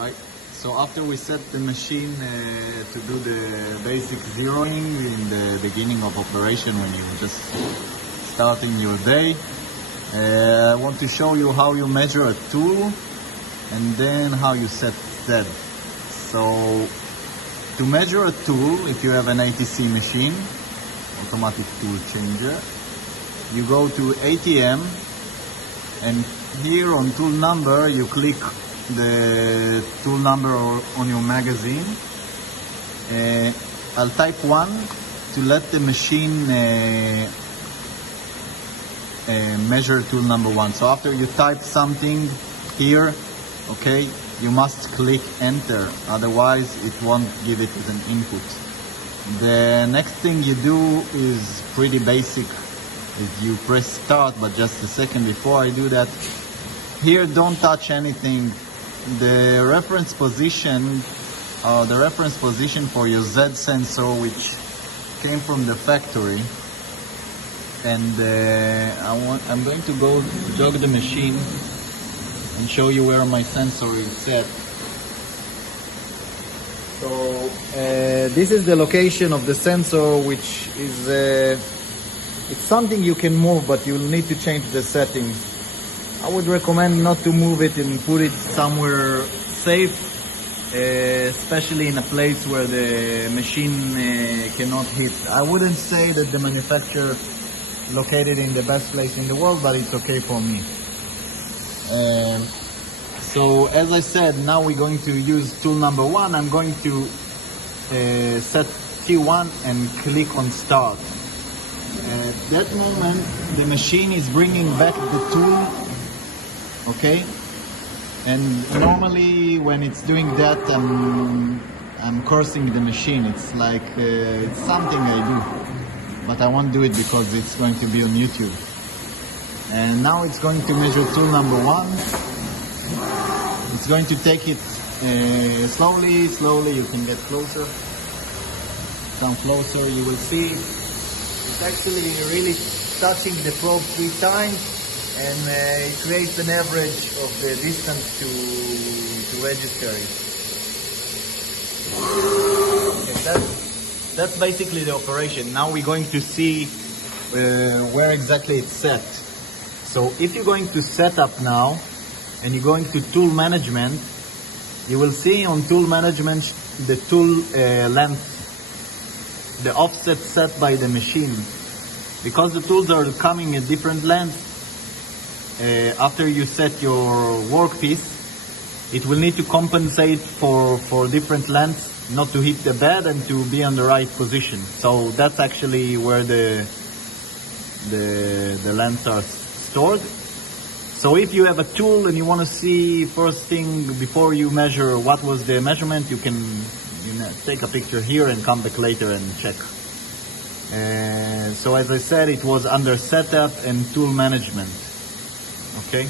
right? So after we set the machine to do the basic zeroing in the beginning of operation when you're just starting your day, I want to show you how you measure a tool and then how you set Z. So to measure a tool, if you have an ATC machine, automatic tool changer, you go to ATM, and here on tool number you click the tool number on your magazine. I'll type 1 to let the machine measure tool number 1. So after you type something here, okay, you must click enter, otherwise it won't give it as an input. The next thing you do is pretty basic, is you press start, but just a second before I do that, here don't touch anything. The reference position for your Z sensor, which came from the factory, and I'm going to go jog the machine and show you where my sensor is set. So this is the location of the sensor, which is it's something you can move, but you'll need to change the settings. I would recommend not to move it and put it somewhere safe, especially in a place where the machine cannot hit. I wouldn't say that the manufacturer located in the best place in the world, but it's okay for me. So as I said, now we're going to use tool number 1. I'm going to set T1 and click on start. At that moment, the machine is bringing back the tool, okay? And normally when it's doing that, I'm cursing the machine. It's like, it's something I do, but I won't do it because it's going to be on YouTube. And now it's going to measure tool number 1. It's going to take it slowly, you can get closer. Come closer, you will see it's actually really touching the probe 3 times, and it creates an average of the distance to register it. Okay, that's basically the operation. Now we're going to see where exactly it's set. So if you're going to setup now, and you're going to tool management, you will see on tool management the tool length, the offset set by the machine. Because the tools are coming at different lengths, after you set your workpiece, it will need to compensate for different lengths, not to hit the bed and to be on the right position. So that's actually where the lengths are stored. So if you have a tool and you want to see first thing before you measure what was the measurement, you can take a picture here and come back later and check. So as I said, it was under setup and tool management. Okay?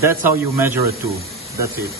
That's how you measure a tool. That's it.